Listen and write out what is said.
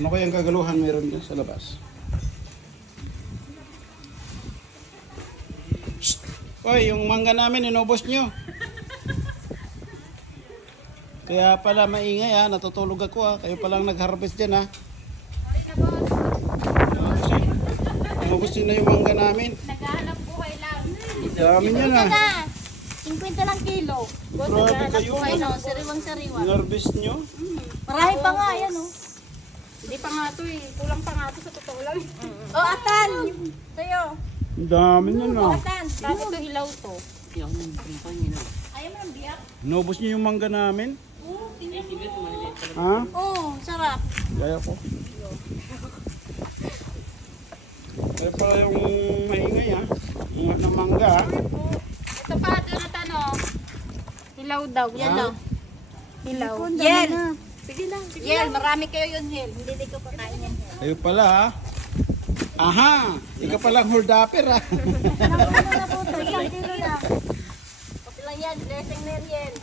Ano kayang kagaluhan meron dyan sa labas? Shh! Hoy, yung mangga namin, inubos nyo. Kaya pala maingay ha, natutulog ako ha. Kayo palang nag-harvest dyan ha. Kasi, inubos nyo na yung mangga namin. Naghahanap buhay lang. Dami nyo na. 50 lang kilo. Grabe kayo. Sariwang-sariwa. Harvest nyo? Marami pa nga, yan oh. Hindi pa nga ito eh. Kulang pa nga ito sa totoo lang. Oh, Atan! Sa'yo. Ang dami nyo na. Atan, bakit ito hilaw to? Ayaw mo ng biyak? Inubos nyo yung mangga namin? Oo, tingnan mo. Ha? Oo, sarap. Kaya ko. Kaya pala yung maingay ha. Mga na mangga ha. Ito pa, Jonathan oh. Hilaw daw. Yan Ha? daw. Hilaw. Yel! Sige lang. Yel, marami kayo yun, Yel. Hindi ko pakain yan. Kayo pala ha. Aha! Ikaw palang hold upper ha. Ano na po ito? Isang kilo na. Okay lang yan. Blessing na yan, Yel.